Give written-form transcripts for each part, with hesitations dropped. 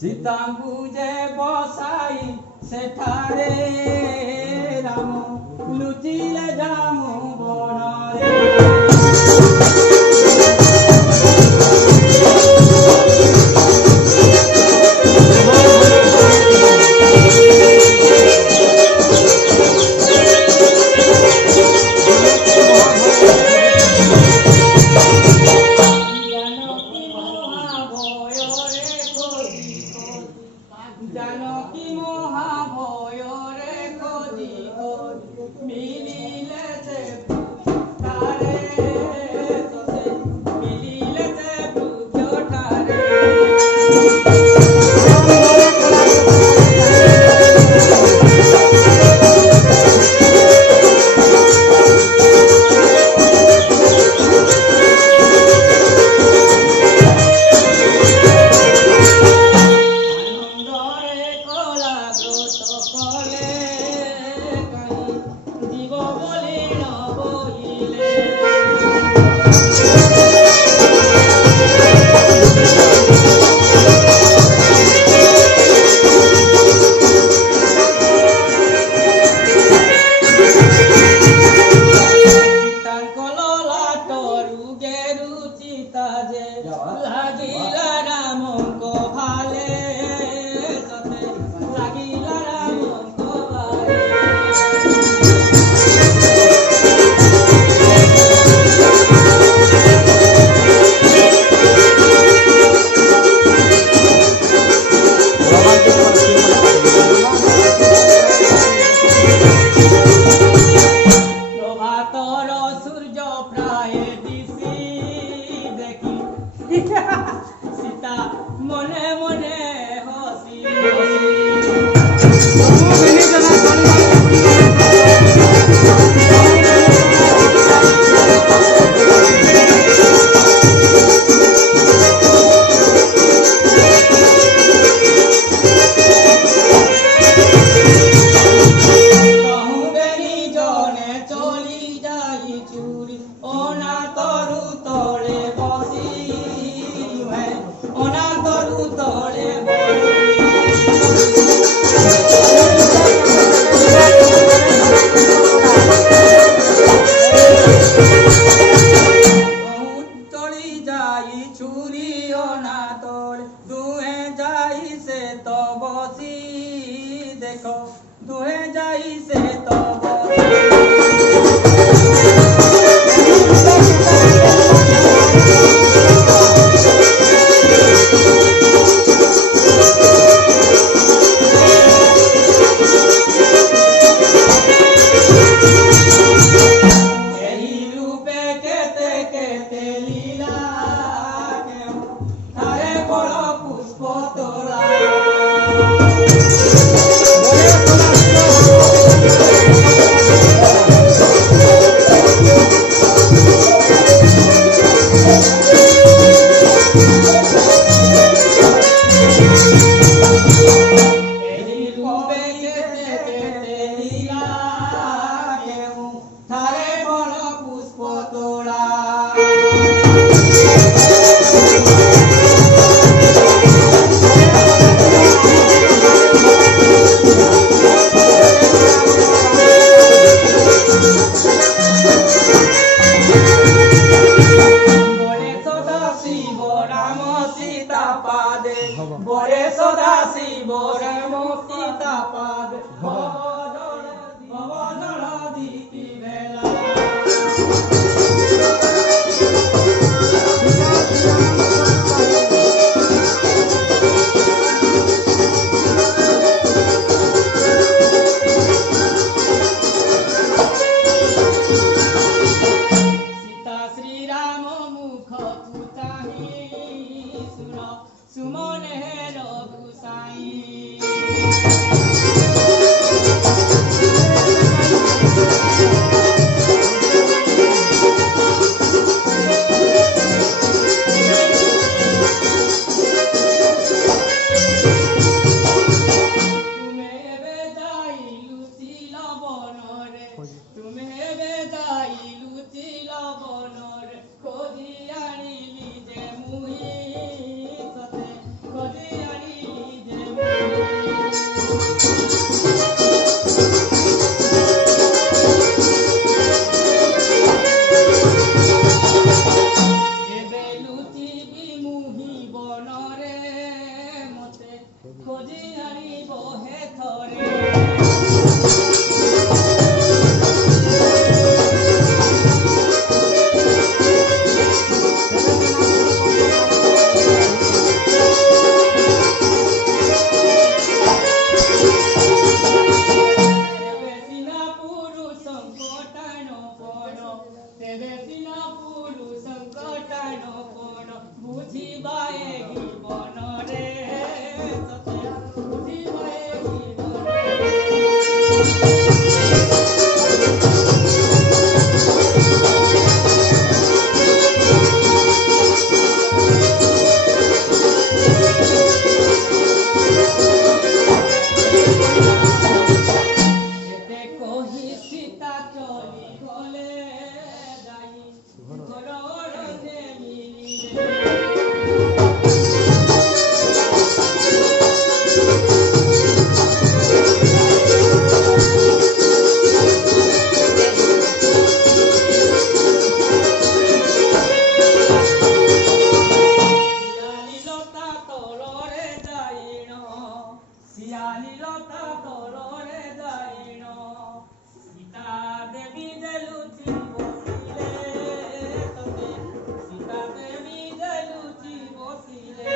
सीतांबुजे बसाई सेठारे राम लुचिले जामु बनरे जानकी महाभय रे खोजी मिलिले से तारे ससे मिलिले से बुझ ठारे कहूँ बेनी जने चली जाई चूरी ओना तरु तले बसी ओना तरु तले चली जाई चूरी ओना तले दुहे जाई से तो बसी देखो दुहे जाई से तो एही रूपे केते केते लीला केहू थारे बड़ पुष्प तोला एही रूपे केते केते लीला केहू थारे बड़ पुष्प तोला বরে সদা শিব রাম সীতা পাদে বরে সদা শিব রাম সীতা পাদে ভবদল দিতি বেলা सीता श्री राम मुख पुताही सुन सुमन हे रघु साई तुमे एबे जाइलु चिल बनरे तुमे एबे जाइलु चिल बनरे खोजी आनिली जे मुही सते खोजी आनिली जे एबे लुचिबी मुही बनरे मते खोजी आनिब हे थरे तेबे सिना पुरुषंकटान पण तेबे सिना पुरुषंकटान पण बुझिबाए जीवन रे सते बुझिबाए जीवन एते कही सीता चली गले जाई घर रंगे मिलिले শিয়ালি লতা তলরে যাইণ শিয়ালি লতা তলরে যাইণ সীতা দেবী যে লুচি বসিলে ততে সীতা দেবী যে লুচি বসিলে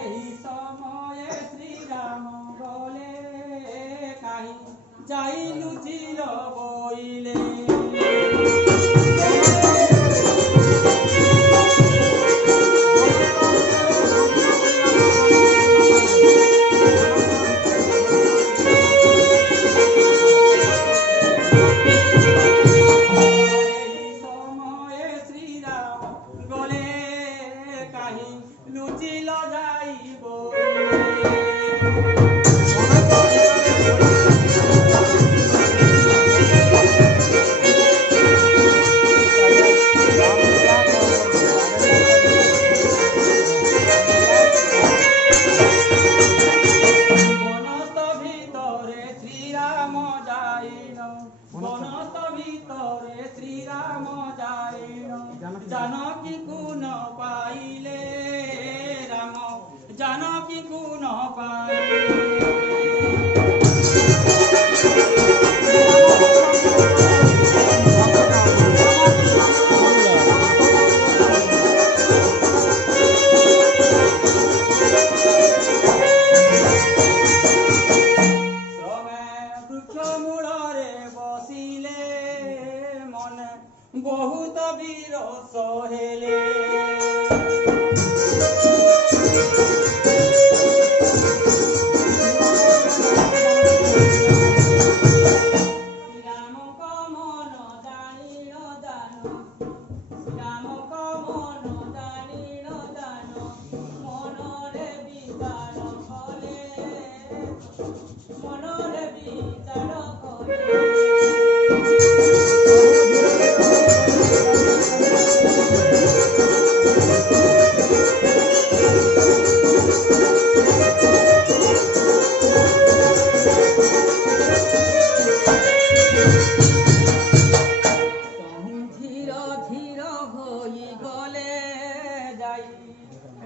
এই সময়ে শ্রীরাম শ্রীরাম গলে কাহি লুচিল যাইব বনস্থ ভিতরে শ্রীরাম যাইন বনস্থ ভিতরে শ্রীরাম যাইন জানকী গুণ পাইলে রাম জানকী গুণ পাইলে बहुत वीर सोहेले राम को मन जानिल जानो राम को मन जानिल जानो मनरे विचार कले मनरे विचार कले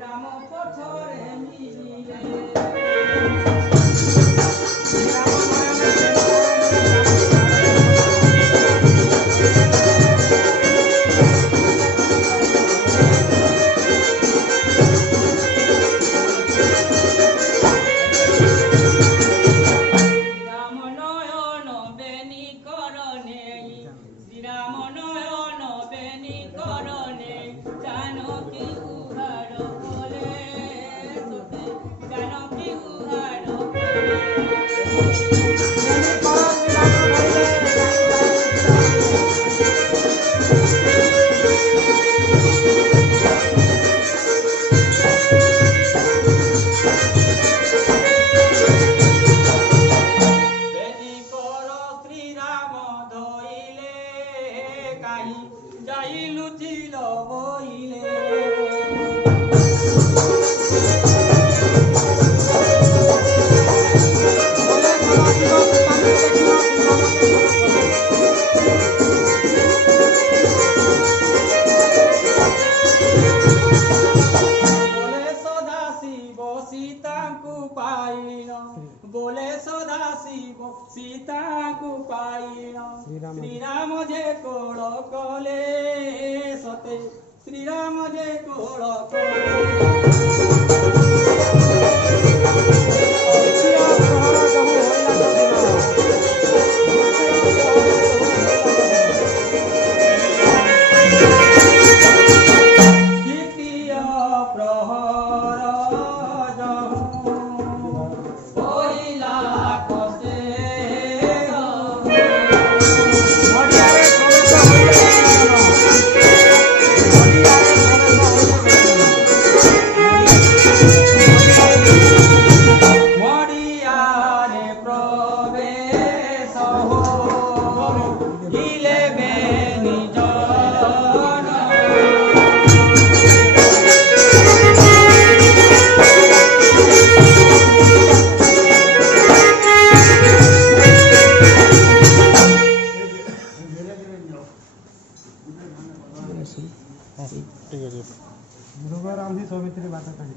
রাম পথরে মিলিলে রাম নয়ন বেনি করণে শ্রীরাম নয়ন বেনি করণে জানকী উহার কোলে সতী জানকী উহার বেনি কর শ্রীরাম ধইলে কাহি যাই লুচিল বইলে बोले सदा शिव सीताଙ୍କୁ पाइल बोले सदा शिव सीताଙ୍କୁ पाइल श्रीराम जे कोळ कले सते श्रीराम जे कोळ द्वितीय प्रहर पहिला कसे মরিয়ারে প্রবেশ হিলে বেনি জন ঠিক আছে মৃগর আমি সব ভিতরে বাধা থাকি